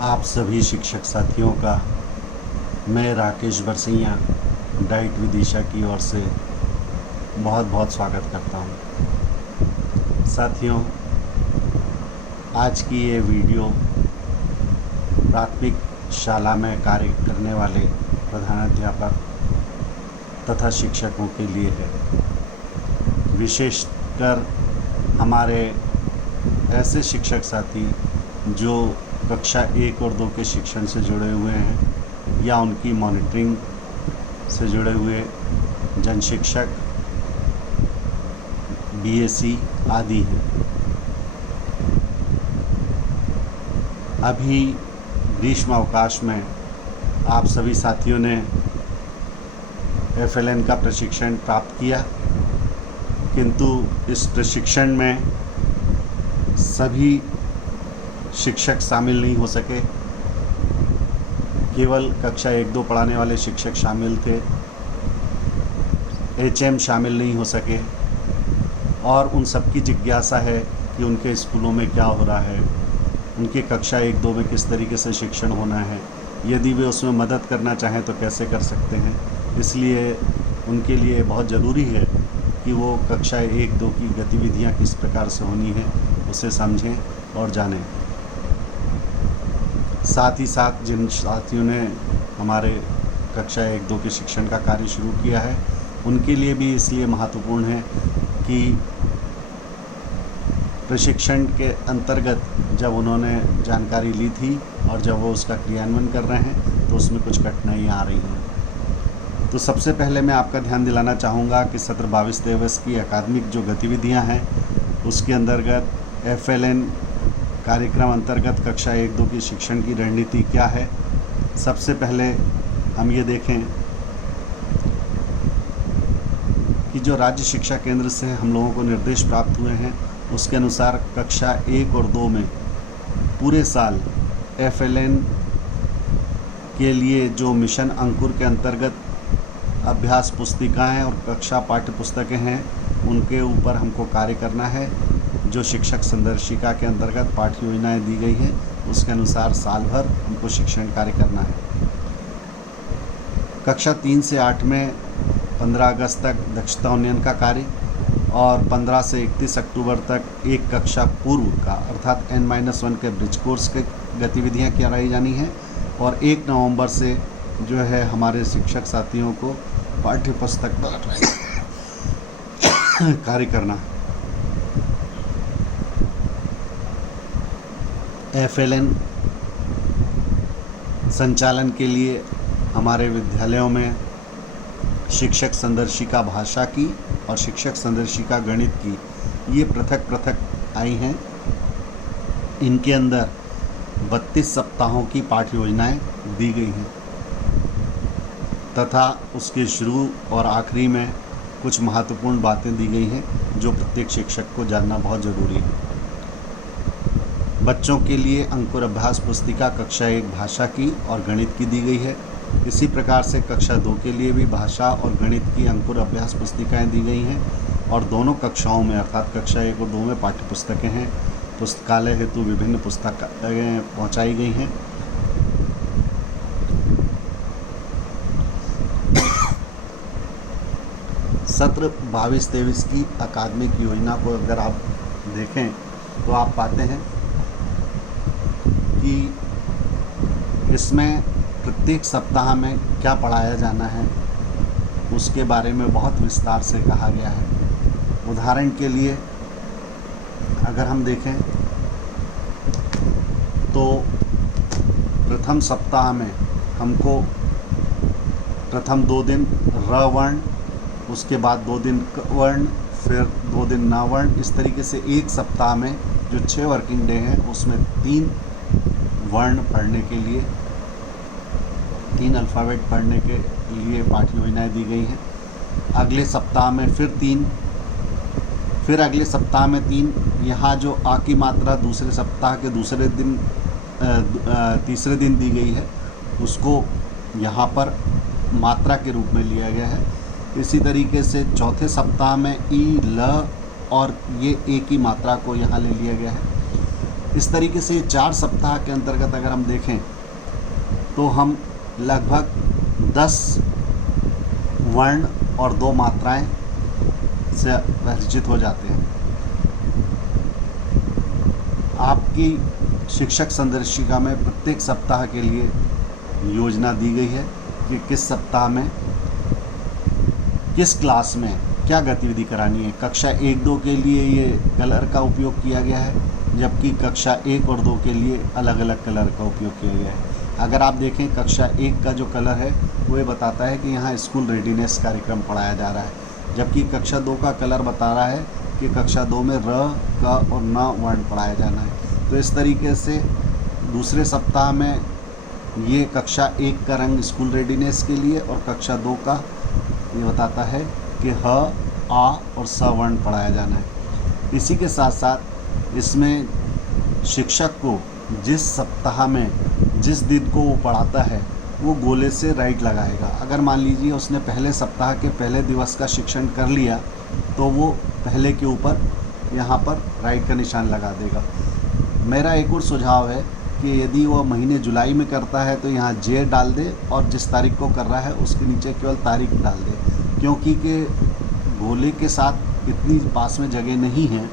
आप सभी शिक्षक साथियों का मैं राकेश बरसैया डाइट विदिशा की ओर से बहुत बहुत स्वागत करता हूं। साथियों, आज की ये वीडियो प्राथमिक शाला में कार्य करने वाले प्रधानाध्यापक तथा शिक्षकों के लिए है। विशेषकर हमारे ऐसे शिक्षक साथी जो कक्षा 1 और 2 के शिक्षण से जुड़े हुए हैं या उनकी मॉनिटरिंग से जुड़े हुए जन शिक्षक, बीएससी आदि हैं। अभी ग्रीष्म अवकाश में आप सभी साथियों ने एफएलएन का प्रशिक्षण प्राप्त किया, किंतु इस प्रशिक्षण में सभी शिक्षक शामिल नहीं हो सके। केवल कक्षा 1-2 पढ़ाने वाले शिक्षक शामिल थे, एचएम शामिल नहीं हो सके। और उन सबकी जिज्ञासा है कि उनके स्कूलों में क्या हो रहा है, उनके कक्षा 1-2 में किस तरीके से शिक्षण होना है, यदि वे उसमें मदद करना चाहें तो कैसे कर सकते हैं। इसलिए उनके लिए बहुत ज़रूरी है कि वो कक्षा 1-2 की गतिविधियां किस प्रकार से होनी है उसे समझें और जानें। साथ ही साथ जिन साथियों ने हमारे कक्षा 1-2 के शिक्षण का कार्य शुरू किया है, उनके लिए भी इसलिए महत्वपूर्ण है कि प्रशिक्षण के अंतर्गत जब उन्होंने जानकारी ली थी और जब वो उसका क्रियान्वयन कर रहे हैं तो उसमें कुछ कठिनाइयाँ आ रही हैं। तो सबसे पहले मैं आपका ध्यान दिलाना चाहूँगा कि सत्र 22-23 की अकादमिक जो गतिविधियाँ हैं उसके अंतर्गत एफएलएन कार्यक्रम अंतर्गत कक्षा 1-2 की शिक्षण की रणनीति क्या है। सबसे पहले हम ये देखें कि जो राज्य शिक्षा केंद्र से हम लोगों को निर्देश प्राप्त हुए हैं उसके अनुसार कक्षा 1 और 2 में पूरे साल एफएलएन के लिए जो मिशन अंकुर के अंतर्गत अभ्यास पुस्तिकाएं और कक्षा पाठ्य पुस्तकें हैं उनके ऊपर हमको कार्य करना है। जो शिक्षक संदर्शिका के अंतर्गत पाठ्य योजनाएं दी गई हैं उसके अनुसार साल भर हमको शिक्षण कार्य करना है। कक्षा 3 से 8 में 15 अगस्त तक दक्षता उन्नयन का कार्य और 15 से 31 अक्टूबर तक एक कक्षा पूर्व का अर्थात N-1 के ब्रिज कोर्स के गतिविधियां कराई जानी है। और 1 नवंबर से जो है हमारे शिक्षक साथियों को पाठ्य पुस्तक कार्य करना है। एफएलएन संचालन के लिए हमारे विद्यालयों में शिक्षक संदर्शिका भाषा की और शिक्षक संदर्शिका गणित की ये पृथक पृथक आई हैं। इनके अंदर 32 सप्ताहों की पाठ्य योजनाएं दी गई हैं तथा उसके शुरू और आखिरी में कुछ महत्वपूर्ण बातें दी गई हैं जो प्रत्येक शिक्षक को जानना बहुत ज़रूरी है। बच्चों के लिए अंकुर अभ्यास पुस्तिका कक्षा 1 भाषा की और गणित की दी गई है। इसी प्रकार से कक्षा 2 के लिए भी भाषा और गणित की अंकुर अभ्यास पुस्तिकाएं दी गई हैं और दोनों कक्षाओं में अर्थात कक्षा 1 और 2 में पाठ्य पुस्तकें हैं। पुस्तकालय हेतु विभिन्न पुस्तकें पहुंचाई गई हैं। सत्र 22-23 की अकादमिक योजना को अगर आप देखें तो आप पाते हैं कि इसमें प्रत्येक सप्ताह में क्या पढ़ाया जाना है उसके बारे में बहुत विस्तार से कहा गया है। उदाहरण के लिए अगर हम देखें तो प्रथम सप्ताह में हमको प्रथम 2 दिन र वर्ण, उसके बाद 2 दिन क वर्ण, फिर 2 दिन न वर्ण, इस तरीके से एक सप्ताह में जो 6 वर्किंग डे हैं उसमें 3 वर्ण पढ़ने के लिए 3 अल्फ़ाबेट पढ़ने के लिए पाठ्य योजनाएं दी गई हैं। अगले सप्ताह में फिर 3, फिर अगले सप्ताह में 3। यहाँ जो आ की मात्रा दूसरे सप्ताह के दूसरे दिन तीसरे दिन दी गई है उसको यहाँ पर मात्रा के रूप में लिया गया है। इसी तरीके से चौथे सप्ताह में ई, ल और ये ए की मात्रा को यहाँ ले लिया गया है। इस तरीके से 4 सप्ताह के अंतर्गत अगर हम देखें तो हम लगभग 10 वर्ण और 2 मात्राएं से परिचित हो जाते हैं। आपकी शिक्षक संदर्शिका में प्रत्येक सप्ताह के लिए योजना दी गई है कि किस सप्ताह में किस क्लास में क्या गतिविधि करानी है। कक्षा 1-2 के लिए ये कलर का उपयोग किया गया है, जबकि कक्षा 1 और 2 के लिए अलग अलग कलर का उपयोग किया गया है। अगर आप देखें कक्षा 1 का जो कलर है वो ये बताता है कि यहाँ स्कूल रेडीनेस कार्यक्रम पढ़ाया जा रहा है, जबकि कक्षा 2 का कलर बता रहा है कि कक्षा 2 में र, क और न वर्ण पढ़ाया जाना है। तो इस तरीके से दूसरे सप्ताह में ये कक्षा 1 का रंग स्कूल रेडीनेस के लिए और कक्षा 2 का ये बताता है कि ह, आ और स वर्ण पढ़ाया जाना है। इसी के साथ साथ इसमें शिक्षक को जिस सप्ताह में जिस दिन को वो पढ़ाता है वो गोले से राइट लगाएगा। अगर मान लीजिए उसने पहले सप्ताह के पहले दिवस का शिक्षण कर लिया तो वो पहले के ऊपर यहाँ पर राइट का निशान लगा देगा। मेरा एक और सुझाव है कि यदि वो महीने जुलाई में करता है तो यहाँ जे डाल दे और जिस तारीख को कर रहा है उसके नीचे केवल तारीख डाल दे, क्योंकि के गोले के साथ इतनी पास में जगह नहीं है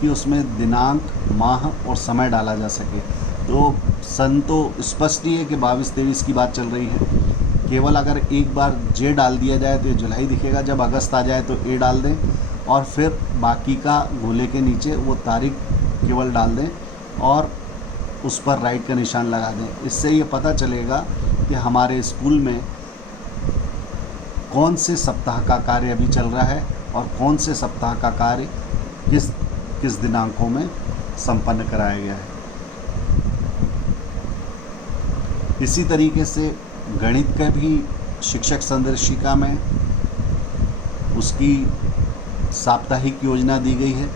कि उसमें दिनांक, माह और समय डाला जा सके। तो सन तो स्पष्ट ही है कि 22-23 की बात चल रही है। केवल अगर एक बार जे डाल दिया जाए तो ये जुलाई दिखेगा, जब अगस्त आ जाए तो ए डाल दें और फिर बाकी का गोले के नीचे वो तारीख केवल डाल दें और उस पर राइट का निशान लगा दें। इससे ये पता चलेगा कि हमारे स्कूल में कौन से सप्ताह का कार्य अभी चल रहा है और कौन से सप्ताह का कार्य किस दिनांकों में संपन्न कराया गया है। इसी तरीके से गणित का भी शिक्षक संदर्शिका में उसकी साप्ताहिक योजना दी गई है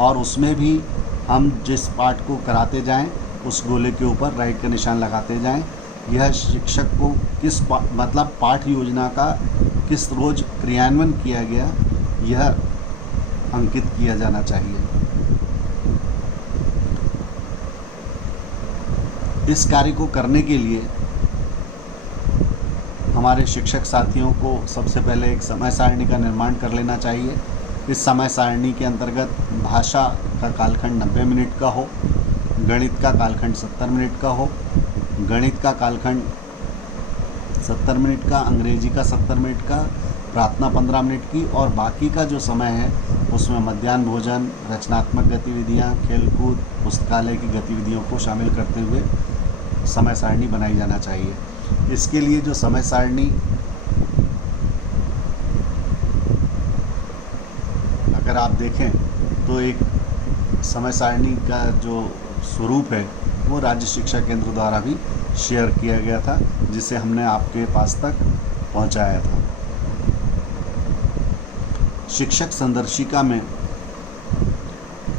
और उसमें भी हम जिस पाठ को कराते जाएं उस गोले के ऊपर राइट का निशान लगाते जाएं। यह शिक्षक को किस मतलब पाठ योजना का किस रोज़ क्रियान्वयन किया गया यह अंकित किया जाना चाहिए। इस कार्य को करने के लिए हमारे शिक्षक साथियों को सबसे पहले एक समय सारणी का निर्माण कर लेना चाहिए। इस समय सारणी के अंतर्गत भाषा का कालखंड 90 मिनट का हो, गणित का कालखंड 70 मिनट का हो, गणित का कालखंड 70 मिनट का, अंग्रेजी का 70 मिनट का, प्रार्थना 15 मिनट की और बाकी का जो समय है उसमें मध्याह्न भोजन, रचनात्मक गतिविधियां, खेलकूद, पुस्तकालय की गतिविधियों को शामिल करते हुए समय सारणी बनाई जाना चाहिए। इसके लिए जो समय सारणी अगर आप देखें तो एक समय सारणी का जो स्वरूप है वो राज्य शिक्षा केंद्र द्वारा भी शेयर किया गया था, जिसे हमने आपके पास तक पहुंचाया था। शिक्षक संदर्शिका में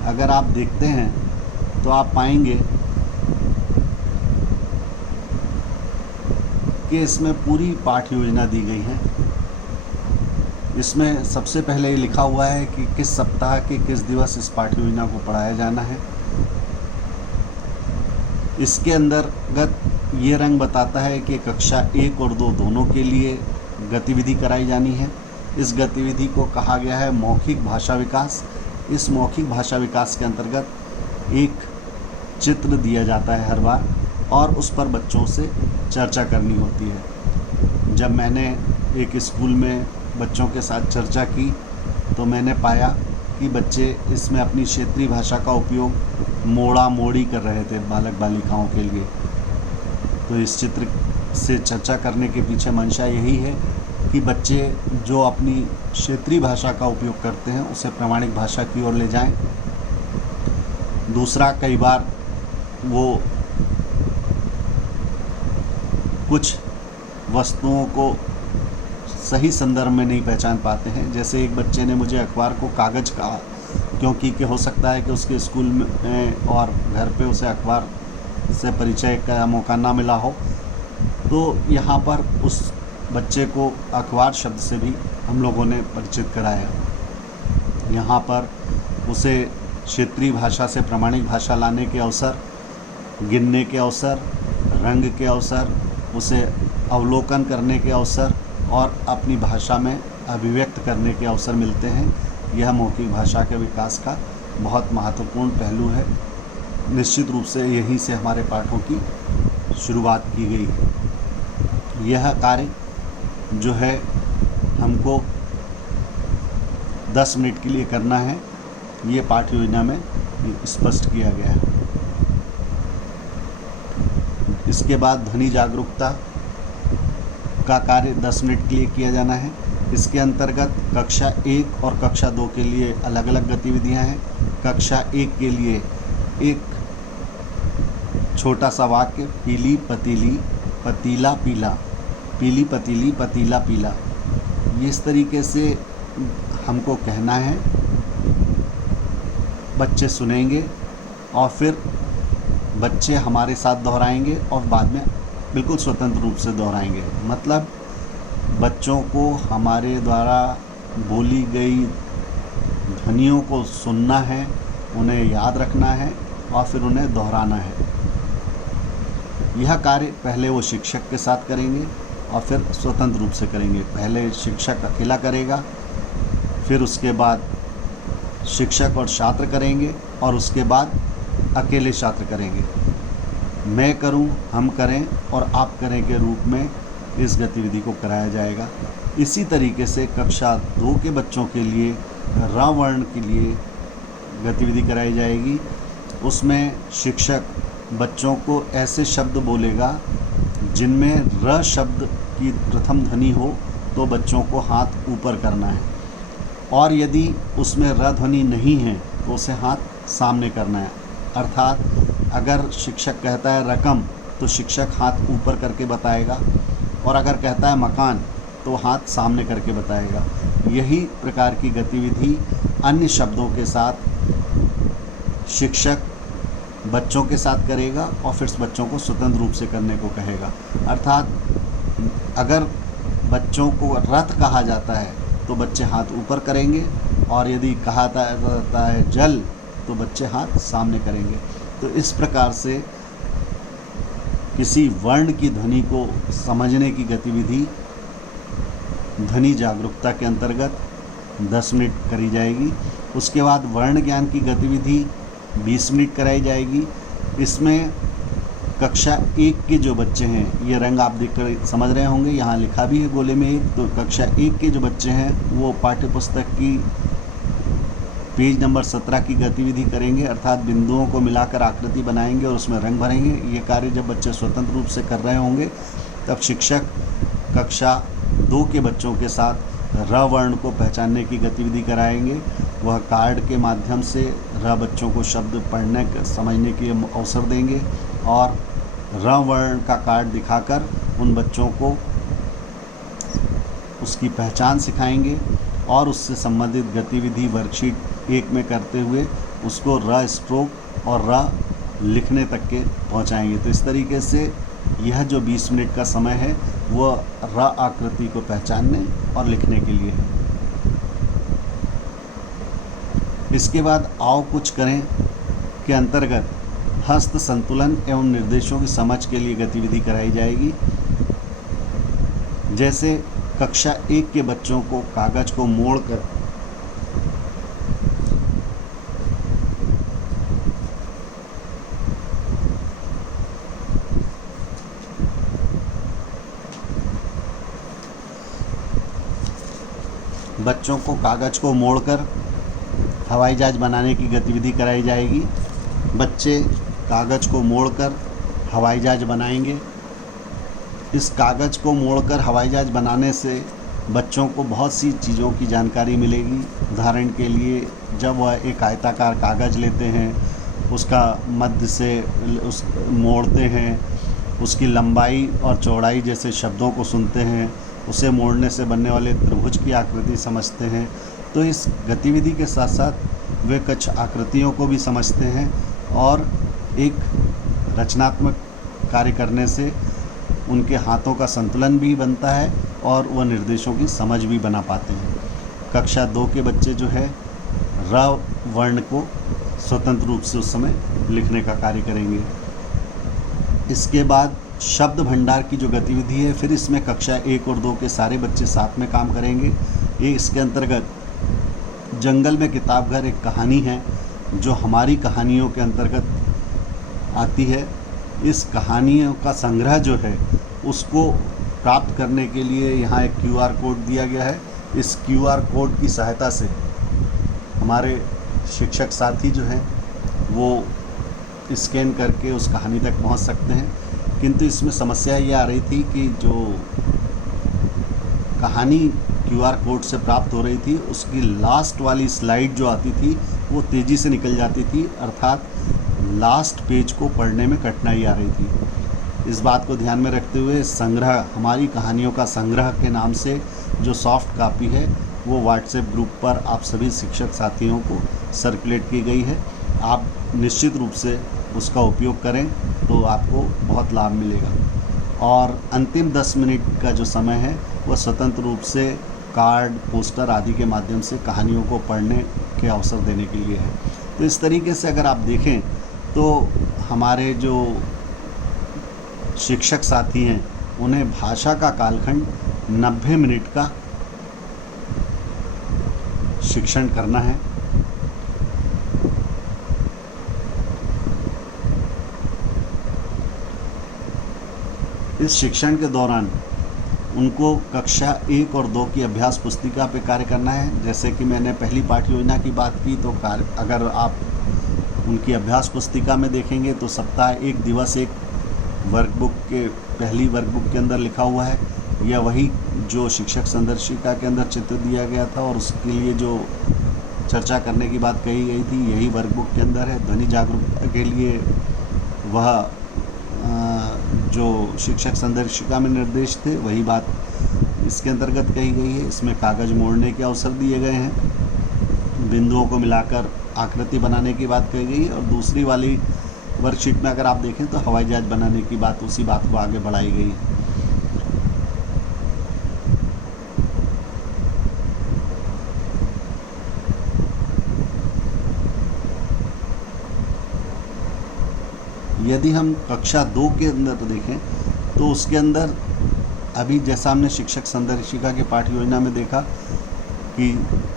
अगर आप देखते हैं तो आप पाएंगे कि इसमें पूरी पाठ योजना दी गई है। इसमें सबसे पहले ये लिखा हुआ है कि किस सप्ताह के किस दिवस इस पाठ योजना को पढ़ाया जाना है। इसके अंतर्गत ये रंग बताता है कि कक्षा 1 और 2 दोनों के लिए गतिविधि कराई जानी है। इस गतिविधि को कहा गया है मौखिक भाषा विकास। इस मौखिक भाषा विकास के अंतर्गत एक चित्र दिया जाता है हर बार और उस पर बच्चों से चर्चा करनी होती है। जब मैंने एक स्कूल में बच्चों के साथ चर्चा की तो मैंने पाया कि बच्चे इसमें अपनी क्षेत्रीय भाषा का उपयोग मोड़ा मोड़ी कर रहे थे बालक बालिकाओं के लिए। तो इस चित्र से चर्चा करने के पीछे मंशा यही है कि बच्चे जो अपनी क्षेत्रीय भाषा का उपयोग करते हैं उसे प्रामाणिक भाषा की ओर ले जाएं। दूसरा, कई बार वो कुछ वस्तुओं को सही संदर्भ में नहीं पहचान पाते हैं। जैसे एक बच्चे ने मुझे अखबार को कागज़ कहा, क्योंकि हो सकता है कि उसके स्कूल में और घर पे उसे अखबार से परिचय का मौका ना मिला हो। तो यहाँ पर उस बच्चे को अखबार शब्द से भी हम लोगों ने परिचित कराया। यहाँ पर उसे क्षेत्रीय भाषा से प्रामाणिक भाषा लाने के अवसर गिनने के अवसर, रंग के अवसर, उसे अवलोकन करने के अवसर और अपनी भाषा में अभिव्यक्त करने के अवसर मिलते हैं। यह मौखिक भाषा के विकास का बहुत महत्वपूर्ण पहलू है। निश्चित रूप से यहीं से हमारे पाठों की शुरुआत की गई है। यह कार्य जो है हमको 10 मिनट के लिए करना है, ये पाठ योजना में स्पष्ट किया गया है। इसके बाद ध्वनि जागरूकता का कार्य 10 मिनट के लिए किया जाना है। इसके अंतर्गत कक्षा 1 और कक्षा 2 के लिए अलग अलग गतिविधियां हैं। कक्षा 1 के लिए एक छोटा सा वाक्य, पीली पतीली पतीला पीला, पीली पतीली पतीला पीला, इस तरीके से हमको कहना है। बच्चे सुनेंगे और फिर बच्चे हमारे साथ दोहराएंगे और बाद में बिल्कुल स्वतंत्र रूप से दोहराएंगे। मतलब बच्चों को हमारे द्वारा बोली गई ध्वनियों को सुनना है, उन्हें याद रखना है और फिर उन्हें दोहराना है। यह कार्य पहले वो शिक्षक के साथ करेंगे और फिर स्वतंत्र रूप से करेंगे। पहले शिक्षक अकेला करेगा, फिर उसके बाद शिक्षक और छात्र करेंगे और उसके बाद अकेले छात्र करेंगे। मैं करूं, हम करें और आप करें के रूप में इस गतिविधि को कराया जाएगा। इसी तरीके से कक्षा 2 के बच्चों के लिए र वर्ण के लिए गतिविधि कराई जाएगी। उसमें शिक्षक बच्चों को ऐसे शब्द बोलेगा जिनमें र शब्द की प्रथम ध्वनि हो, तो बच्चों को हाथ ऊपर करना है, और यदि उसमें र ध्वनि नहीं है तो उसे हाथ सामने करना है। अर्थात अगर शिक्षक कहता है रकम तो शिक्षक हाथ ऊपर करके बताएगा, और अगर कहता है मकान तो हाथ सामने करके बताएगा। यही प्रकार की गतिविधि अन्य शब्दों के साथ शिक्षक बच्चों के साथ करेगा और फिर बच्चों को स्वतंत्र रूप से करने को कहेगा। अर्थात अगर बच्चों को रथ कहा जाता है तो बच्चे हाथ ऊपर करेंगे, और यदि कहा जाता है जल तो बच्चे हाथ सामने करेंगे। तो इस प्रकार से किसी वर्ण की ध्वनि को समझने की गतिविधि ध्वनि जागरूकता के अंतर्गत 10 मिनट करी जाएगी। उसके बाद वर्ण ज्ञान की गतिविधि 20 मिनट कराई जाएगी। इसमें कक्षा 1 के जो बच्चे हैं, ये रंग आप देखकर समझ रहे होंगे, यहाँ लिखा भी है गोले में एक, तो कक्षा 1 के जो बच्चे हैं वो पाठ्यपुस्तक की पेज नंबर 17 की गतिविधि करेंगे। अर्थात बिंदुओं को मिलाकर आकृति बनाएंगे और उसमें रंग भरेंगे। ये कार्य जब बच्चे स्वतंत्र रूप से कर रहे होंगे तब शिक्षक कक्षा 2 के बच्चों के साथ र वर्ण को पहचानने की गतिविधि कराएंगे। वह कार्ड के माध्यम से र बच्चों को शब्द पढ़ने समझने के अवसर देंगे और र वर्ण का कार्ड दिखाकर उन बच्चों को उसकी पहचान सिखाएंगे और उससे संबंधित गतिविधि वर्कशीट 1 में करते हुए उसको र स्ट्रोक और र लिखने तक के पहुंचाएंगे। तो इस तरीके से यह जो 20 मिनट का समय है वह र आकृति को पहचानने और लिखने के लिए है। इसके बाद आओ कुछ करें के अंतर्गत हस्त संतुलन एवं निर्देशों की समझ के लिए गतिविधि कराई जाएगी। जैसे कक्षा 1 के बच्चों को कागज को मोड़कर हवाई जहाज बनाने की गतिविधि कराई जाएगी। बच्चे कागज को मोड़कर हवाई जहाज बनाएंगे। इस कागज को मोड़कर हवाई जहाज बनाने से बच्चों को बहुत सी चीज़ों की जानकारी मिलेगी। उदाहरण के लिए जब वह एक आयताकार कागज़ लेते हैं, उसका मध्य से उस मोड़ते हैं, उसकी लंबाई और चौड़ाई जैसे शब्दों को सुनते हैं, उसे मोड़ने से बनने वाले त्रिभुज की आकृति समझते हैं। तो इस गतिविधि के साथ साथ वे कुछ आकृतियों को भी समझते हैं और एक रचनात्मक कार्य करने से उनके हाथों का संतुलन भी बनता है और वह निर्देशों की समझ भी बना पाते हैं। कक्षा 2 के बच्चे जो है र वर्ण को स्वतंत्र रूप से उस समय लिखने का कार्य करेंगे। इसके बाद शब्द भंडार की जो गतिविधि है, फिर इसमें कक्षा 1 और 2 के सारे बच्चे साथ में काम करेंगे। ये इसके अंतर्गत जंगल में किताब घर एक कहानी है जो हमारी कहानियों के अंतर्गत आती है। इस कहानियों का संग्रह जो है उसको प्राप्त करने के लिए यहाँ एक QR कोड दिया गया है। इस QR कोड की सहायता से हमारे शिक्षक साथी जो हैं वो स्कैन करके उस कहानी तक पहुँच सकते हैं। किंतु इसमें समस्या ये आ रही थी कि जो कहानी QR कोड से प्राप्त हो रही थी उसकी लास्ट वाली स्लाइड जो आती थी वो तेज़ी से निकल जाती थी, अर्थात लास्ट पेज को पढ़ने में कठिनाई आ रही थी। इस बात को ध्यान में रखते हुए संग्रह, हमारी कहानियों का संग्रह के नाम से जो सॉफ्ट कापी है वो व्हाट्सएप ग्रुप पर आप सभी शिक्षक साथियों को सर्कुलेट की गई है। आप निश्चित रूप से उसका उपयोग करें तो आपको बहुत लाभ मिलेगा। और अंतिम 10 मिनट का जो समय है वह स्वतंत्र रूप से कार्ड, पोस्टर आदि के माध्यम से कहानियों को पढ़ने के अवसर देने के लिए है। तो इस तरीके से अगर आप देखें तो हमारे जो शिक्षक साथी हैं उन्हें भाषा का कालखंड 90 मिनट का शिक्षण करना है। इस शिक्षण के दौरान उनको कक्षा 1 और 2 की अभ्यास पुस्तिका पे कार्य करना है। जैसे कि मैंने पहली पाठ्य योजना की बात की तो अगर आप उनकी अभ्यास पुस्तिका में देखेंगे तो सप्ताह 1 दिवस 1 वर्कबुक के पहली वर्कबुक के अंदर लिखा हुआ है। यह वही जो शिक्षक संदर्शिका के अंदर चित्र दिया गया था और उसके लिए जो चर्चा करने की बात कही गई थी यही वर्कबुक के अंदर है। ध्वनि जागरूकता के लिए वह जो शिक्षक संदर्शिका में निर्देश थे वही बात इसके अंतर्गत कही गई है। इसमें कागज़ मोड़ने के अवसर दिए गए हैं, बिंदुओं को मिलाकर आकृति बनाने की बात कही गई है और दूसरी वाली वर्कशीट में अगर आप देखें तो हवाई जहाज बनाने की बात, उसी बात को आगे बढ़ाई गई है। यदि हम कक्षा 2 के अंदर देखें तो उसके अंदर अभी जैसा हमने शिक्षक संदर्शिका के पाठ्य योजना में देखा कि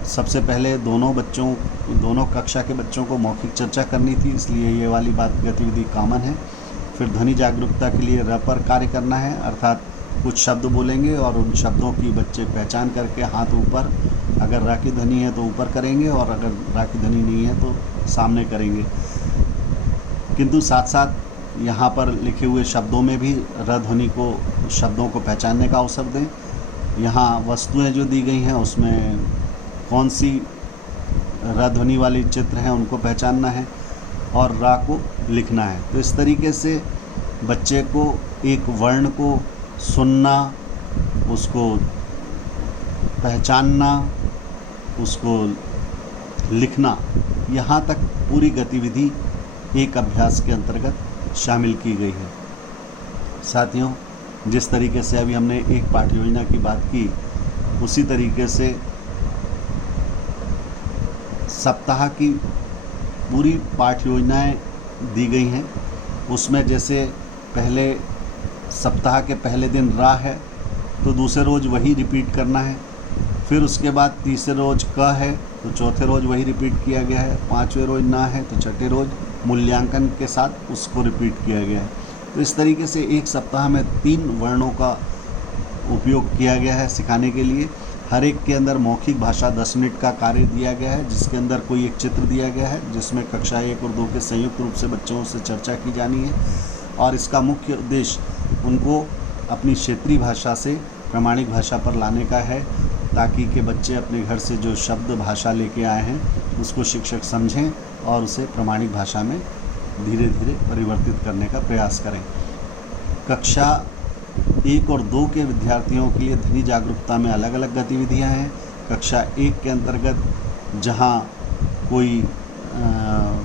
सबसे पहले दोनों कक्षा के बच्चों को मौखिक चर्चा करनी थी, इसलिए ये वाली बात गतिविधि कॉमन है। फिर ध्वनि जागरूकता के लिए र पर कार्य करना है, अर्थात कुछ शब्द बोलेंगे और उन शब्दों की बच्चे पहचान करके हाथ ऊपर, अगर र की ध्वनि है तो ऊपर करेंगे और अगर र की ध्वनि नहीं है तो सामने करेंगे। किंतु साथ साथ यहाँ पर लिखे हुए शब्दों में भी र ध्वनि को, शब्दों को पहचानने का अवसर दें। यहाँ वस्तुएं जो दी गई हैं उसमें कौन सी र ध्वनि वाली चित्र हैं उनको पहचानना है और रा को लिखना है। तो इस तरीके से बच्चे को एक वर्ण को सुनना, उसको पहचानना, उसको लिखना, यहाँ तक पूरी गतिविधि एक अभ्यास के अंतर्गत शामिल की गई है। साथियों, जिस तरीके से अभी हमने एक पाठ्य योजना की बात की उसी तरीके से सप्ताह की पूरी पाठ्य योजनाएँ दी गई हैं। उसमें जैसे पहले सप्ताह के पहले दिन रा है तो दूसरे रोज़ वही रिपीट करना है, फिर उसके बाद तीसरे रोज़ क है तो चौथे रोज़ वही रिपीट किया गया है, पाँचवें रोज़ ना है तो छठे रोज़ मूल्यांकन के साथ उसको रिपीट किया गया है। तो इस तरीके से एक सप्ताह में 3 वर्णों का उपयोग किया गया है सिखाने के लिए। हर एक के अंदर मौखिक भाषा 10 मिनट का कार्य दिया गया है, जिसके अंदर कोई एक चित्र दिया गया है जिसमें कक्षा 1 और 2 के संयुक्त रूप से बच्चों से चर्चा की जानी है और इसका मुख्य उद्देश्य उनको अपनी क्षेत्रीय भाषा से प्रामाणिक भाषा पर लाने का है, ताकि के बच्चे अपने घर से जो शब्द भाषा लेके आए हैं उसको शिक्षक समझें और उसे प्रामाणिक भाषा में धीरे धीरे परिवर्तित करने का प्रयास करें। कक्षा 1 और 2 के विद्यार्थियों के लिए ध्वनि जागरूकता में अलग अलग गतिविधियां हैं। कक्षा 1 के अंतर्गत जहां कोई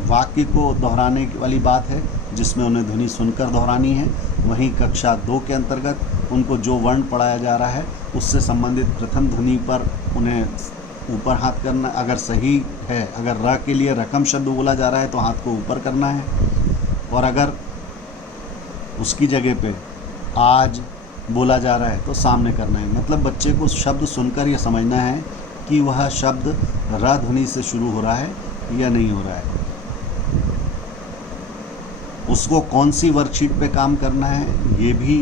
वाक्य को दोहराने वाली बात है जिसमें उन्हें ध्वनि सुनकर दोहरानी है, वहीं कक्षा 2 के अंतर्गत उनको जो वर्ण पढ़ाया जा रहा है उससे संबंधित प्रथम ध्वनि पर उन्हें ऊपर हाथ करना, अगर सही है, अगर र के लिए रकम शब्द बोला जा रहा है तो हाथ को ऊपर करना है और अगर उसकी जगह पे आज बोला जा रहा है तो सामने करना है। मतलब बच्चे को शब्द सुनकर यह समझना है कि वह शब्द र ध्वनि से शुरू हो रहा है या नहीं हो रहा है। उसको कौन सी वर्कशीट पे काम करना है ये भी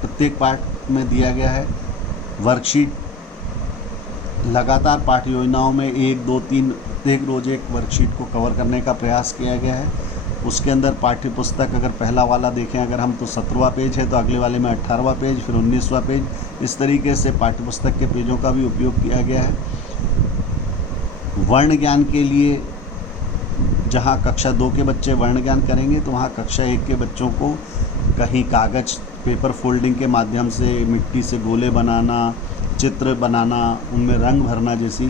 प्रत्येक पाठ में दिया गया है। वर्कशीट लगातार पाठ योजनाओं में 1, 2, 3 प्रत्येक रोज एक वर्कशीट को कवर करने का प्रयास किया गया है। उसके अंदर पाठ्य पुस्तक अगर पहला वाला देखें अगर हम तो 17वां पेज है, तो अगले वाले में 18वां पेज, फिर 19वां पेज, इस तरीके से पाठ्य पुस्तक के पेजों का भी उपयोग किया गया है। वर्ण ज्ञान के लिए जहाँ कक्षा 2 के बच्चे वर्ण ज्ञान करेंगे तो वहाँ कक्षा 1 के बच्चों को कहीं कागज़ पेपर फोल्डिंग के माध्यम से मिट्टी से गोले बनाना, चित्र बनाना, उनमें रंग भरना जैसी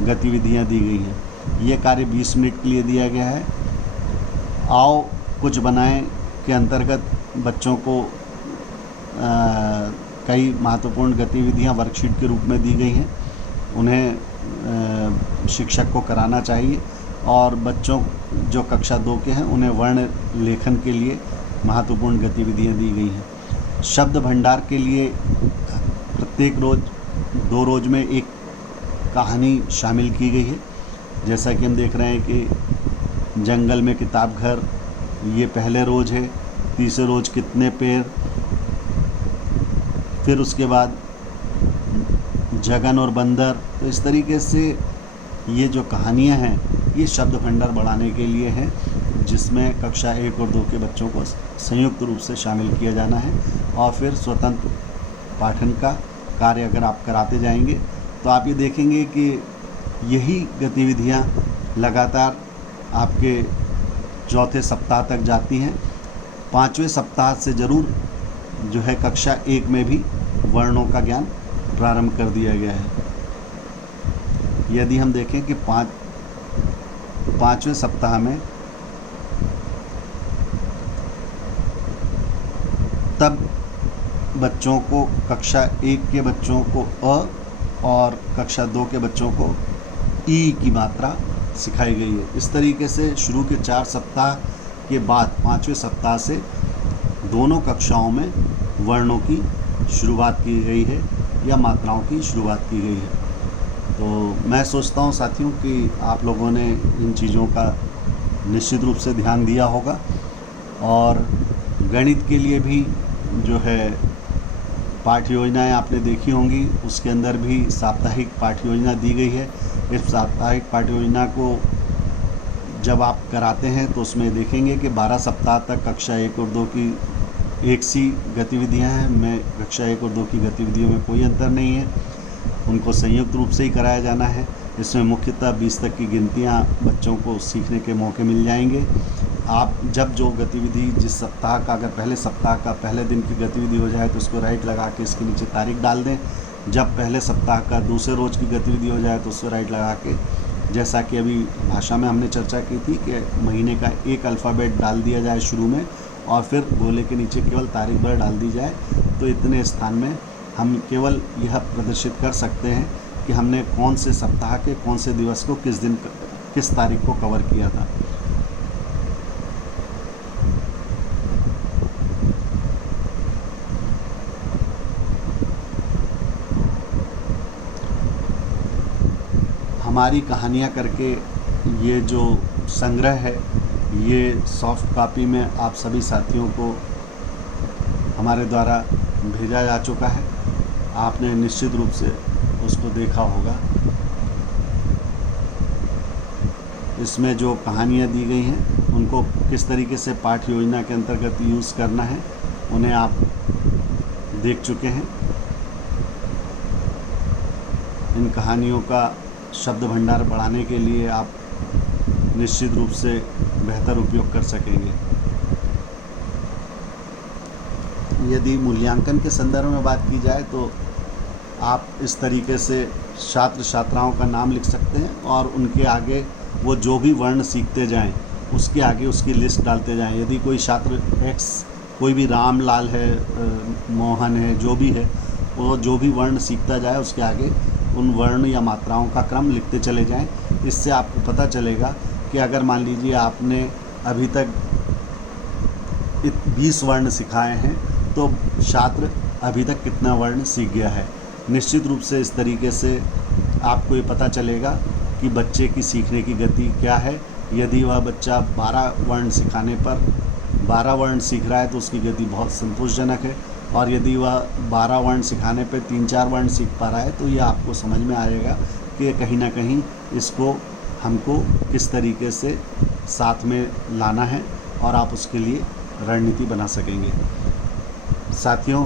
गतिविधियाँ दी गई हैं। ये कार्य 20 मिनट के लिए दिया गया है। आओ कुछ बनाएं के अंतर्गत बच्चों को कई महत्वपूर्ण गतिविधियां वर्कशीट के रूप में दी गई हैं। उन्हें शिक्षक को कराना चाहिए और बच्चों जो कक्षा 2 के हैं उन्हें वर्ण लेखन के लिए महत्वपूर्ण गतिविधियां दी गई हैं। शब्द भंडार के लिए प्रत्येक रोज 2 रोज में एक कहानी शामिल की गई है। जैसा कि हम देख रहे हैं कि जंगल में किताब घर ये पहले रोज है, तीसरे रोज कितने पेड़, फिर उसके बाद जगन और बंदर। तो इस तरीके से ये जो कहानियाँ हैं ये शब्द भंडार बढ़ाने के लिए हैं, जिसमें कक्षा 1 और 2 के बच्चों को संयुक्त रूप से शामिल किया जाना है। और फिर स्वतंत्र पाठन का कार्य अगर आप कराते जाएंगे तो आप ये देखेंगे कि यही गतिविधियाँ लगातार आपके चौथे सप्ताह तक जाती हैं। 5वें सप्ताह से ज़रूर जो है कक्षा 1 में भी वर्णों का ज्ञान प्रारंभ कर दिया गया है। यदि हम देखें कि 5वें सप्ताह में तब बच्चों को कक्षा 1 के बच्चों को अ और कक्षा 2 के बच्चों को ई की मात्रा सिखाई गई है। इस तरीके से शुरू के 4 सप्ताह के बाद 5वें सप्ताह से दोनों कक्षाओं में वर्णों की शुरुआत की गई है या मात्राओं की शुरुआत की गई है। तो मैं सोचता हूँ साथियों कि आप लोगों ने इन चीज़ों का निश्चित रूप से ध्यान दिया होगा। और गणित के लिए भी जो है पाठ्य योजनाएँ आपने देखी होंगी, उसके अंदर भी साप्ताहिक पाठ्य योजना दी गई है। इस साप्ताहिक पाठ्य योजना को जब आप कराते हैं तो उसमें देखेंगे कि 12 सप्ताह तक कक्षा 1 और 2 की एक सी गतिविधियां हैं। मैं कक्षा 1 और 2 की गतिविधियों में कोई अंतर नहीं है, उनको संयुक्त रूप से ही कराया जाना है। इसमें मुख्यतः 20 तक की गिनतियां बच्चों को सीखने के मौके मिल जाएंगे। आप जब जो गतिविधि जिस सप्ताह का, अगर पहले सप्ताह का पहले दिन की गतिविधि हो जाए तो उसको राइट लगा के इसके नीचे तारीख डाल दें। जब पहले सप्ताह का दूसरे रोज़ की गतिविधि हो जाए तो उसको राइट लगा के, जैसा कि अभी भाषा में हमने चर्चा की थी कि महीने का एक अल्फ़ाबेट डाल दिया जाए शुरू में और फिर गोले के नीचे केवल तारीख भर डाल दी जाए, तो इतने स्थान में हम केवल यह प्रदर्शित कर सकते हैं कि हमने कौन से सप्ताह के कौन से दिवस को किस दिन किस तारीख को कवर किया था। हमारी कहानियाँ करके ये जो संग्रह है ये सॉफ्ट कॉपी में आप सभी साथियों को हमारे द्वारा भेजा जा चुका है। आपने निश्चित रूप से उसको देखा होगा। इसमें जो कहानियाँ दी गई हैं उनको किस तरीके से पाठ्य योजना के अंतर्गत यूज़ करना है उन्हें आप देख चुके हैं। इन कहानियों का शब्द भंडार बढ़ाने के लिए आप निश्चित रूप से बेहतर उपयोग कर सकेंगे। यदि मूल्यांकन के संदर्भ में बात की जाए तो आप इस तरीके से छात्र छात्राओं का नाम लिख सकते हैं और उनके आगे वो जो भी वर्ण सीखते जाएं उसके आगे उसकी लिस्ट डालते जाएं। यदि कोई छात्र एक्स, कोई भी रामलाल है, मोहन है, जो भी है, वो जो भी वर्ण सीखता जाए उसके आगे उन वर्ण या मात्राओं का क्रम लिखते चले जाएं। इससे आपको पता चलेगा कि अगर मान लीजिए आपने अभी तक 20 वर्ण सिखाए हैं तो छात्र अभी तक कितना वर्ण सीख गया है। निश्चित रूप से इस तरीके से आपको ये पता चलेगा कि बच्चे की सीखने की गति क्या है। यदि वह बच्चा 12 वर्ण सिखाने पर 12 वर्ण सीख रहा है तो उसकी गति बहुत संतोषजनक है, और यदि वह 12 वर्ण सिखाने पर 3-4 वर्ण सीख पा रहा है तो ये आपको समझ में आएगा कि कहीं ना कहीं इसको हमको किस तरीके से साथ में लाना है, और आप उसके लिए रणनीति बना सकेंगे। साथियों,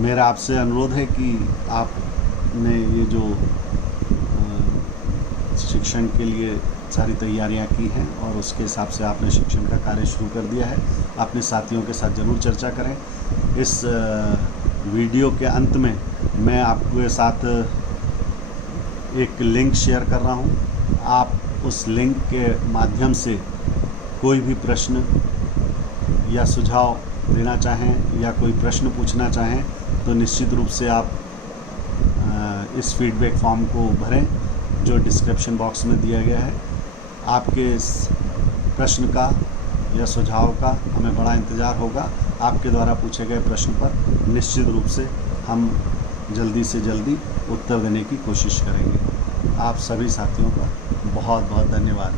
मेरा आपसे अनुरोध है कि आपने ये जो शिक्षण के लिए सारी तैयारियां की हैं और उसके हिसाब से आपने शिक्षण का कार्य शुरू कर दिया है, अपने साथियों के साथ ज़रूर चर्चा करें। इस वीडियो के अंत में मैं आपके साथ एक लिंक शेयर कर रहा हूं। आप उस लिंक के माध्यम से कोई भी प्रश्न या सुझाव देना चाहें या कोई प्रश्न पूछना चाहें तो निश्चित रूप से आप इस फीडबैक फॉर्म को भरें जो डिस्क्रिप्शन बॉक्स में दिया गया है। आपके इस प्रश्न का या सुझाव का हमें बड़ा इंतज़ार होगा। आपके द्वारा पूछे गए प्रश्न पर निश्चित रूप से हम जल्दी से जल्दी उत्तर देने की कोशिश करेंगे। आप सभी साथियों का बहुत बहुत धन्यवाद।